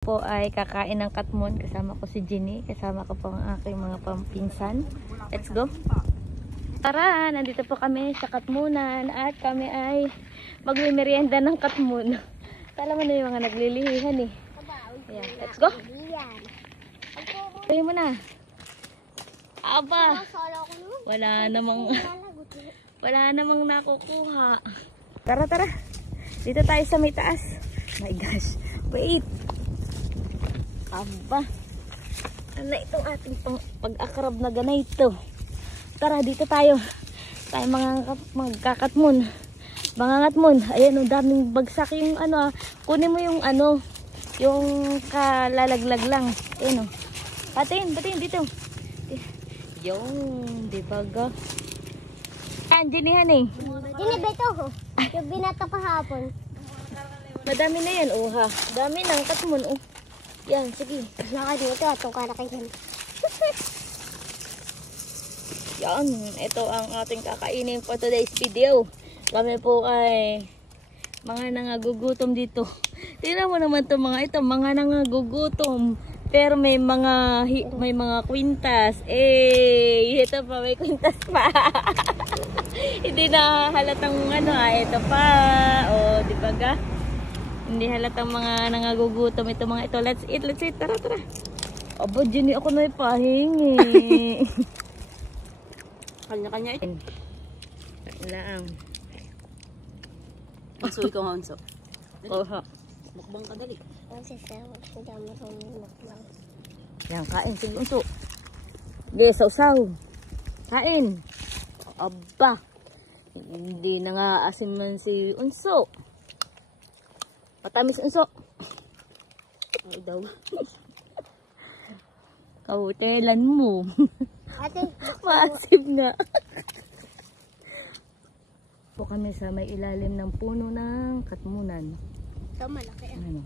Po ay kakain ng katmon. Kasama ko si Jenny. Kasama ko po ang aking mga pampinsan. Let's go. Tara, nandito po kami sa katmunan at kami ay magmimerienda ng katmon. Kala mo na yung mga naglilihihan eh. Ayan, let's go. Tayo mo na. Aba, wala namang nakukuha. Tara, tara. Dito tayo sa may taas. My gosh. Wait. Aba. Ano itong ating pag-akrab na ganito? Tara, dito tayo. Tayo magkakatmon. Mangangatmon. Ayan, ang daming bagsak yung ano. Kunin mo yung ano, yung kalalaglag lang. Ayan o. Patin dito. Yung, di ba ga? Ayan, dinihan eh. Dinibito ko. Yung binata kahapon. Madami na yan, oh ha. Dami ng katmon, oh. Yan, sige. Naka dito, atong kalakayan. Yan, ito ang ating kakainin for today's video. Kami po ay mga nangagugutom dito. Tingnan mo naman to mga ito, mga nangagugutom. Pero may mga kwintas. Eh, ito pa, may kwintas pa. Hindi na halatang ano ito pa. Oh, di ba ga? Hindi halatang mga nangagugutom ito mga ito. Let's eat. Tara. Aba, Jenny, ako na ipahingi. Kanya-kanya ito. Laang. Hanso, ikaw Hanso. Oh, ha. Mukbang ka dali. Ang sasawa. Ang dami kong minaklang. Yan, kain. Sige, unso. Sige, sausaw. Kain. Aba. Hindi na nga asin man si unso. Matamis unso. Ay daw. Kautelan mo. Ate, Maasim nga. Po kami sa may ilalim ng puno ng katmunan. ito malaki. Ano?